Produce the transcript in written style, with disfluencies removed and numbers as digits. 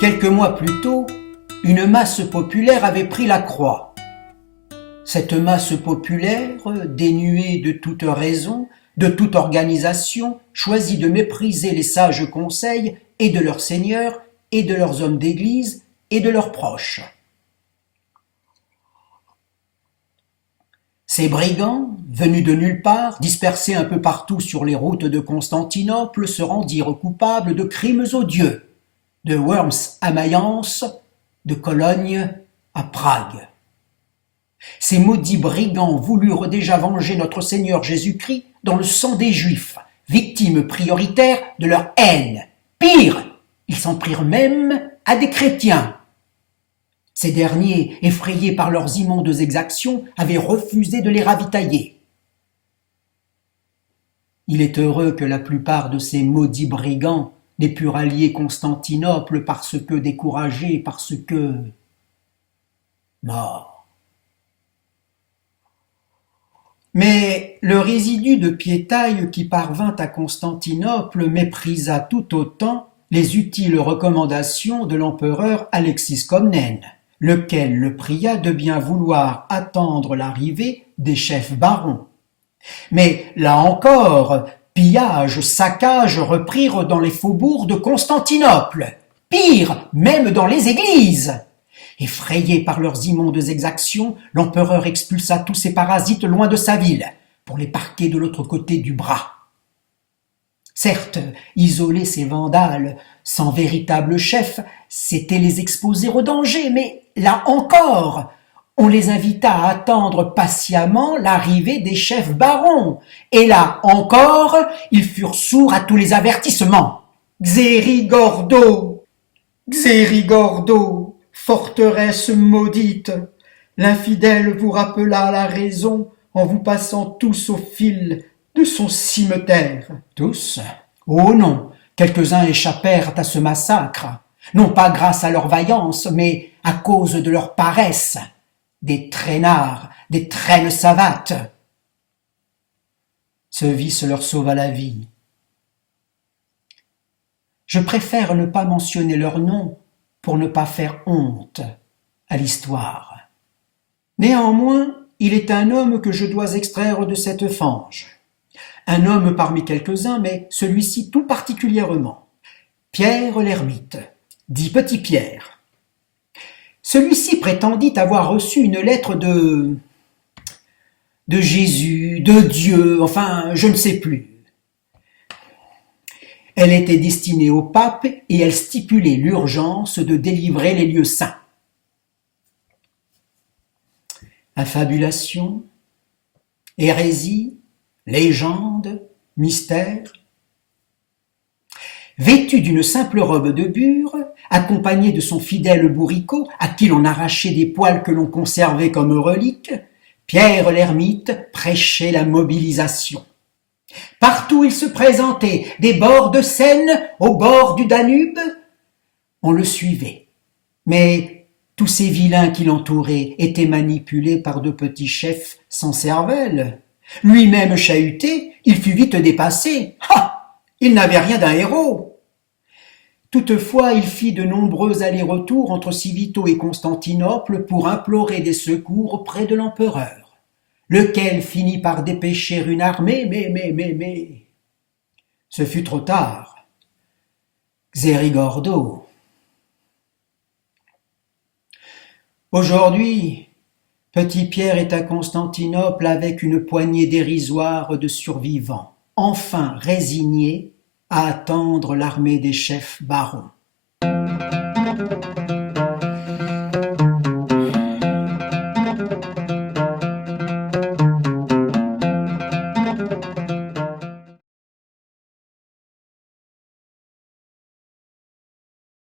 Quelques mois plus tôt, une masse populaire avait pris la croix. Cette masse populaire, dénuée de toute raison, de toute organisation, choisit de mépriser les sages conseils et de leurs seigneurs, et de leurs hommes d'église, et de leurs proches. Ces brigands, venus de nulle part, dispersés un peu partout sur les routes de Constantinople, se rendirent coupables de crimes odieux, de Worms à Mayence, de Cologne à Prague. Ces maudits brigands voulurent déjà venger notre Seigneur Jésus-Christ dans le sang des Juifs, victimes prioritaires de leur haine. Pire, ils s'en prirent même à des chrétiens. Ces derniers, effrayés par leurs immondes exactions, avaient refusé de les ravitailler. Il est heureux que la plupart de ces maudits brigands n'aient pu rallier Constantinople parce que découragés, parce que morts. Mais le résidu de piétaille qui parvint à Constantinople méprisa tout autant les utiles recommandations de l'empereur Alexis Comnène, lequel le pria de bien vouloir attendre l'arrivée des chefs barons. Mais là encore, pillages, saccages reprirent dans les faubourgs de Constantinople. Pire, même dans les églises. Effrayé par leurs immondes exactions, l'empereur expulsa tous ces parasites loin de sa ville, pour les parquer de l'autre côté du bras. Certes, isoler ces vandales, sans véritable chef, c'était les exposer au danger, mais là encore, on les invita à attendre patiemment l'arrivée des chefs barons, et là encore, ils furent sourds à tous les avertissements. Xérigordo, Xérigordo, forteresse maudite, l'infidèle vous rappela la raison en vous passant tous au fil de son cimeterre. Tous? Oh non, quelques-uns échappèrent à ce massacre, non pas grâce à leur vaillance, mais à cause de leur paresse. Des traînards, des traînes savates. Ce vice leur sauva la vie. Je préfère ne pas mentionner leur nom pour ne pas faire honte à l'histoire. Néanmoins, il est un homme que je dois extraire de cette fange. Un homme parmi quelques-uns, mais celui-ci tout particulièrement. Pierre l'Ermite, dit Petit Pierre. Celui-ci prétendit avoir reçu une lettre de Jésus, de Dieu, enfin, je ne sais plus. Elle était destinée au pape et elle stipulait l'urgence de délivrer les lieux saints. Affabulation, hérésie, légende, mystère. Vêtu d'une simple robe de bure, accompagné de son fidèle bourricot, à qui l'on arrachait des poils que l'on conservait comme reliques, Pierre l'Ermite prêchait la mobilisation. Partout il se présentait, des bords de Seine au bord du Danube. On le suivait. Mais tous ces vilains qui l'entouraient étaient manipulés par de petits chefs sans cervelle. Lui-même chahuté, il fut vite dépassé. Ah! Il n'avait rien d'un héros. Toutefois, il fit de nombreux allers-retours entre Civito et Constantinople pour implorer des secours auprès de l'empereur, lequel finit par dépêcher une armée, mais... Ce fut trop tard. Xérigordo. Aujourd'hui, Petit Pierre est à Constantinople avec une poignée dérisoire de survivants, enfin résignés à attendre l'armée des chefs barons.